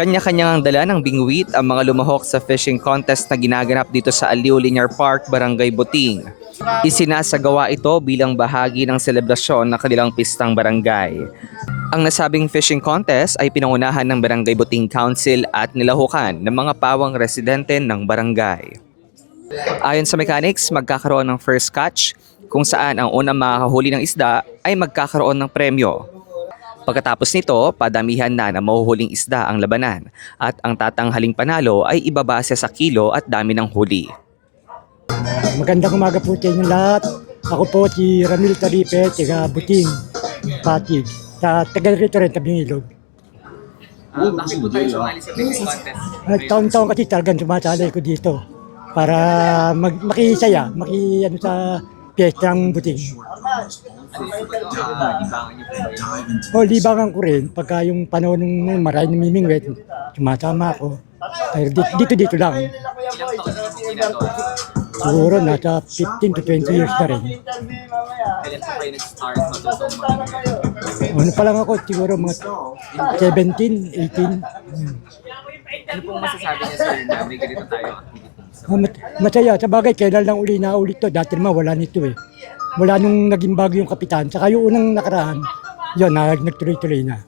Kanya-kanyang dala ng bingwit ang mga lumahok sa fishing contest na ginaganap dito sa Aliw Linear Park, Barangay Buting. Isinasagawa ito bilang bahagi ng selebrasyon ng kanilang pistang barangay. Ang nasabing fishing contest ay pinangunahan ng Barangay Buting Council at nilahukan ng mga pawang residente ng barangay. Ayon sa mechanics, magkakaroon ng first catch kung saan ang unang makakahuli ng isda ay magkakaroon ng premyo. Pagkatapos nito, padamihan na ng mahuhuling isda ang labanan at ang tatanghaling panalo ay ibabase sa kilo at dami ng huli. Magandang umaga po sa inyo lahat. Ako po si Ramil Tarife, taga Buting, Patig. Taga rito rin, tabing ilog. Bakit po tayo sumali sa fishing contest? Taon-taon kasi talagang sumasali ko dito para makisaya, sa piyesta ng Buting. O libangan ko rin, pagka yung panahon ng maraming namimingwit, sumasama ako. Pero dito lang. Ilang taon na po ginagawa? Siguro nasa 15 to 20 years na rin. Kailan po kayo nag-start matutong mamingwit? Ano pa lang ako, siguro mga 17, 18. Ano pong masasabi niya sir na may ganito tayo activities? Masaya, sa bagay, kailan lang uli na ulit to. Dati naman wala nito eh. Wala nung naging bago yung kapitan. Saka yung unang nakaraan, yun, nagtuloy-tuloy na.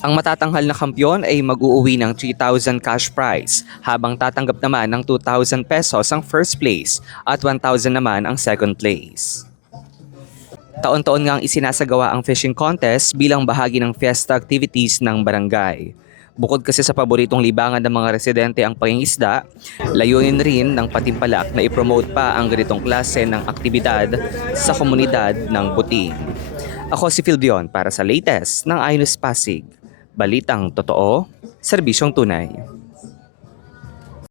Ang matatanghal na kampyon ay mag-uuwi ng 3,000 cash prize, habang tatanggap naman ng 2,000 pesos ang first place at 1,000 naman ang second place. Taon-taon ngang isinasagawa ang fishing contest bilang bahagi ng fiesta activities ng barangay. Bukod kasi sa paboritong libangan ng mga residente ang pangingisda, layunin rin ng Patimpalak na ipromote pa ang ganitong klase ng aktibidad sa komunidad ng Buting. Ako si Phil Dion para sa latest ng iNews Pasig. Balitang totoo, serbisyong tunay.